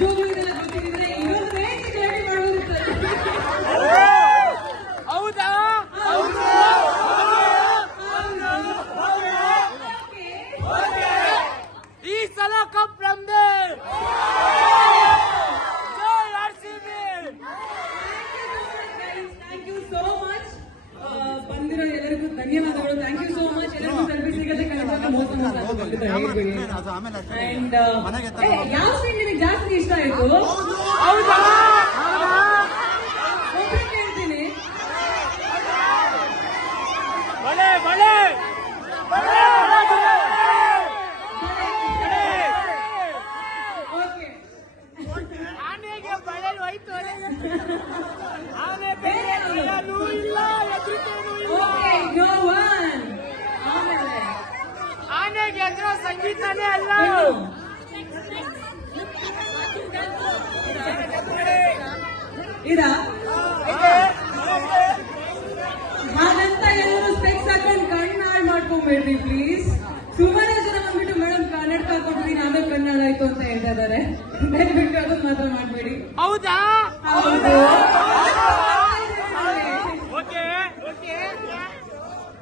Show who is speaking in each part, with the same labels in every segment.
Speaker 1: Thank you so much. Uh, you're
Speaker 2: very good.
Speaker 1: Thank
Speaker 2: you.
Speaker 1: ಯಾವ scene ನಿಮಗೆ ಜಾಸ್ತಿ ಇಷ್ಟ ಆಯ್ತು ಒಬ್ರಿಗೆ ಹೇಳ್ತೀನಿ
Speaker 3: ಆನೆಗೆ ಬಯಲು ಹೋಯ್ತು ಸಂಗೀತನೇ ಅಲ್ಲ.
Speaker 1: ಇದ. ಹಾಗಂತ ಎಲ್ಲರೂ ಸ್ಪೆಕ್ಸ್ ಹಾಕೊಂಡು ಕಣ್ಣು ಹಾಳು ಮಾಡ್ಕೊಂಬೇಡ್ರಿ ಪ್ಲೀಸ್ ಸುಮಾರು ಜನ ಬಂದ್ಬಿಟ್ಟು ಮೇಡಮ್ ಕನ್ನಡ ಹಾಕೊಟ್ಟಿದ್ದೀನಿ ನಾವೇ ಕನ್ನಡ ಆಯ್ತು ಅಂತ ಹೇಳ್ತಾ ಇದ್ದಾರೆ. ಅದನ್ನ ಮಾತ್ರ ಮಾಡಬೇಡಿ.
Speaker 3: ಹೌದಾ
Speaker 1: ಹೌದು
Speaker 3: okay okay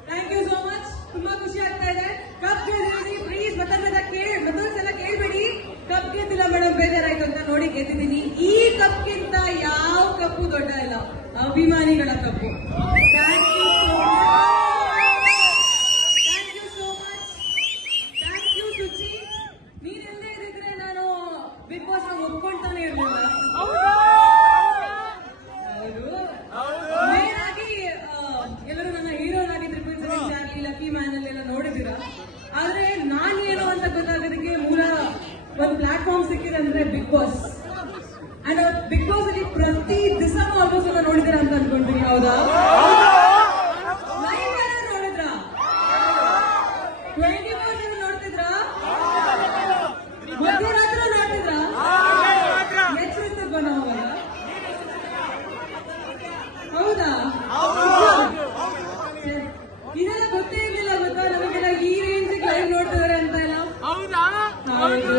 Speaker 1: thank you so much ತುಂಬಾ ಖುಷಿ ಆಗ್ತಾ ಇದೆ ಕಪ್ ಗೆದ್ದಿದ್ದೀನಿ ಪ್ಲೀಸ್ ಮತ್ತೊಂದ್ಸಲ ಕೇಳಿ ಮತ್ತೊಂದ್ಸಲ ಕೇಳ್ಬೇಡಿ ಕಪ್ ಗೆದ್ದಿಲ್ಲ ಮೇಡಮ್ ಬೇಜಾರಾಯ್ತು ಅಂತ ನೋಡಿ ಗೆದ್ದಿದ್ದೀನಿ ಈ ಕಪ್ಗಿಂತ ಯಾವ ಕಪ್ಪು ದೊಡ್ಡ ಇಲ್ಲ. ಅಭಿಮಾನಿಗಳ ಕಪ್ಪು. Thank you so thank you so much thank you Suchi ನೀನೆಲ್ಲೇ ಇದ್ರೆ ನಾನು ಬಿಗ್ ಬಾಸ್ ಇರಲಿಲ್ಲ. ಮೇನ್ ಆಗಿ ಆ, ಎಲ್ಲರೂ ನನ್ನ ಹೀರೋನ್ ಆಗಿ triple seven Charlie lucky man ಅಲ್ಲೆಲ್ಲ ನೋಡಿದ್ದೀರಾ? ಆದ್ರೆ ನಾನು ಏನು ಅಂತ ಗೊತ್ತಾಗೋದಕ್ಕೆ ಮೂಲ ಒಂದು ಪ್ಲಾಟ್ಫಾರ್ಮ್ ಸಿಕ್ಕಿದೆ ಅಂದ್ರೆ big boss and big boss ಅಲ್ಲಿ ಪ್ರತಿ ದಿವಸ ಆಲ್ಮೋಸ್ಟ್ ಎಲ್ಲ ನೋಡಿದಿರ ಅಂತ ಅನ್ಕೊಂತೀನಿ ಹೌದಾ? ನೋಡಿದ್ರ? ಟ್ವೆಂಟಿ ಫೋರ್ ಸೆವೆನ್ ನೋಡ್ತಿದ್ರಾ? ಮಧ್ಯರಾತ್ರಿ ನೋಡ್ತಿದ್ರಾ? ಎಚ್ಚರಿಸ್ತಕ್ಕ ನಾವು ಹೌದಾ? ಇದೆಲ್ಲ ಗೊತ್ತೇ ಇರ್ಲಿಲ್ಲ ಗೊತ್ತಾ? ನಮಗೆಲ್ಲ ಈ ರೇಂಜ್ ಲೈವ್ ನೋಡ್ತಿದಾರೆ ಅಂತ ಎಲ್ಲ? ಹೌದು?